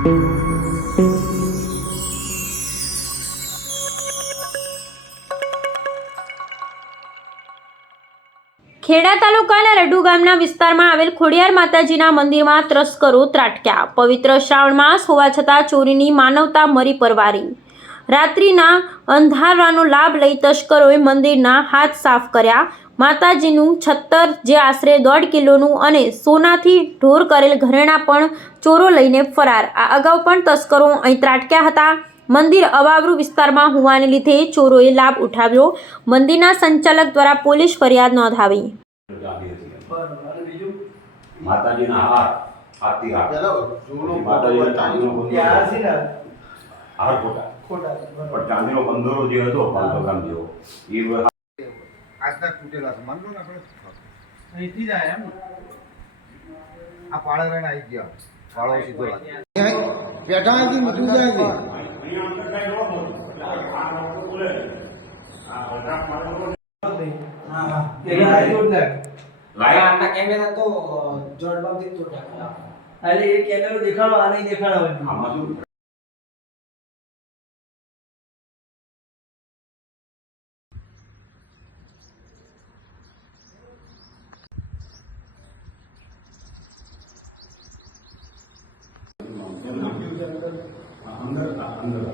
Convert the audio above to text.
ખેડા તાલુકાના રડુ ગામના વિસ્તારમાં આવેલ ખોડિયાર માતાજીના મંદિરમાં ત્રસ્કરો ત્રાટક્યા. પવિત્ર શ્રાવણ માસ હોવા છતાં ચોરીની માનવતા મરી પરવારી. રાત્રિના અંધારાનો લાભ લઈ તસ્કરોએ મંદિરના હાથ સાફ કર્યા. માતાજીનું છત્તર જે આશરે દોઢ કિલોનું અને સોનાથી ઢોર કરેલ ઘરેણાં પણ ચોરો લઈને ફરાર. આ અગાઉ પણ તસ્કરો અહીં ત્રાટક્યા હતા. મંદિર અવાવરૂ વિસ્તારમાં હોવાને લીધે ચોરોએ લાભ ઉઠાવ્યો. મંદિરના સંચાલક દ્વારા પોલીસ ફરિયાદ નોંધાવી. માતાજીના હાર ખોટા. પણ ચાંદીનો બંદરો જે હતો પાંચસો ગ્રામ જેવો એ આજના તૂટેલા છે. માનલો ને આપણે? અહીંથી જ આવ્યા એમ આ પાળા રહીને આવી ગયા. પાળો સીધો બેઠા હતી મૂકી જાય છે. દેખાડો આ નહીં દેખાડો అందరు అందరు